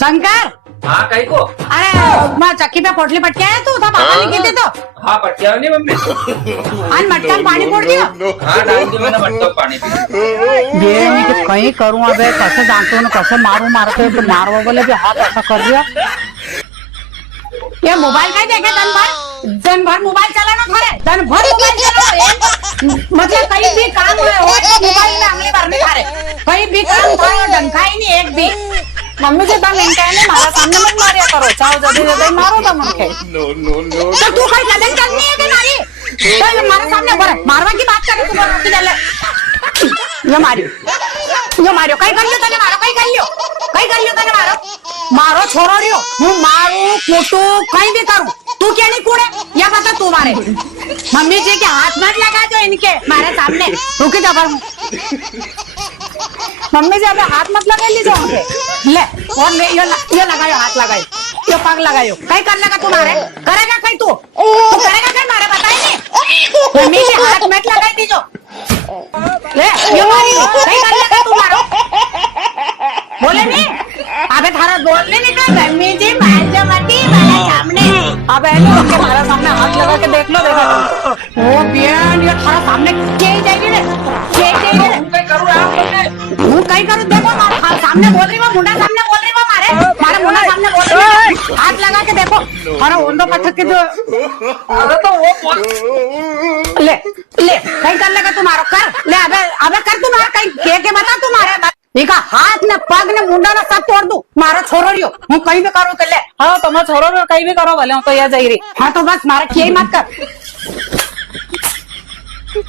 शंकर, हाँ कहीं को। अरे मैं चक्की पे पोटली पटके आया तू था बाबा निकल दे तो हाँ पटिया नहीं मम्मी। आज मटका में पानी फोड़ दियो। हाँ डाल दिया मैंने मटका में पानी पी। ये नहीं कि कहीं करूं अबे कैसे जानते हो कैसे मारू मारते तो मारवा बोले भी हाथ ऐसा कर दिया। ये मोबाइल का ही देखे दिन भर मोबाइल चलाना थारे दिन भर मोबाइल चलाओ मतलब कहीं भी काम हो तो मोबाइल में अगली बार में थारे कहीं भी काम था ढंका ही नहीं एक भी। मम्मी से तंग इनका नहीं मारा सामने मत मारिया करो चाहो जल्दी जल्दी मारो तो मुझे तो तू कहीं कदम चलनी है कि नारी तो हमारे सामने मारवा की बात करे तू रोटी डाले ये मारियो कहीं कर लियो तने मारो तने मारो छोड़ो रियो हूँ मारू कूटू कहीं भी करूँ तू क्या नहीं कूड़े या बता तू मारे मम्मी जी के हाथ मत लगा दो इनके मारे सामने रुकी जा मम्मी जी अबे हाथ मत लगा लीजिए ले और ले ये लगायो हाथ लगायो ये पग लगायो कहीं कर लेगा तुम्हारे करेगा कहीं तू करेगा कहीं मारे बताई नहीं मम्मी जी हाथ मत लगाई दीजो ले ये मारी कहीं कर लेगा तुम्हारा बोले नहीं अबे थारा बोलने नहीं का मम्मी जी मार जो मती मेरे सामने अबे हमारा सामने हाथ लगा के देख लो ओ बियन ये थारा सामने के जाएगी रे कहीं करूं कहीं करूं देखो मारे सामने बोल रही वो मुंडा सामने बोल रही वो मारे मुंडा सामने बोल रही हाथ लगा के देखो अरे ओंदो पत्थर के जो अरे तो वो ले कहीं कर लेगा तुम्हारा कर ले अबे कर तुम्हारा कहीं के बता तुम्हारे ठीक है हाथ ने पग ने मुंडा ने सब तोड़ दू मारो छोरो रियो हूँ कहीं भी करो ले हाँ तो मैं छोरो रियो कहीं भी करो भले तो यह जाई रही हाँ तो बस मारा किए मत कर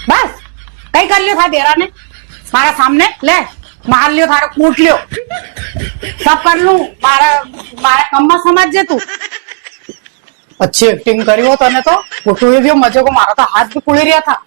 बस कहीं कर लियो था देरा ने मारा सामने ले मार लियो थारा कूट लियो सब कर लू मारा कम्मा समझ जे तू अच्छी एक्टिंग करी हो तने तो कुटू दियो मजे को मारा था हाथ भी पुड़ी रिया था।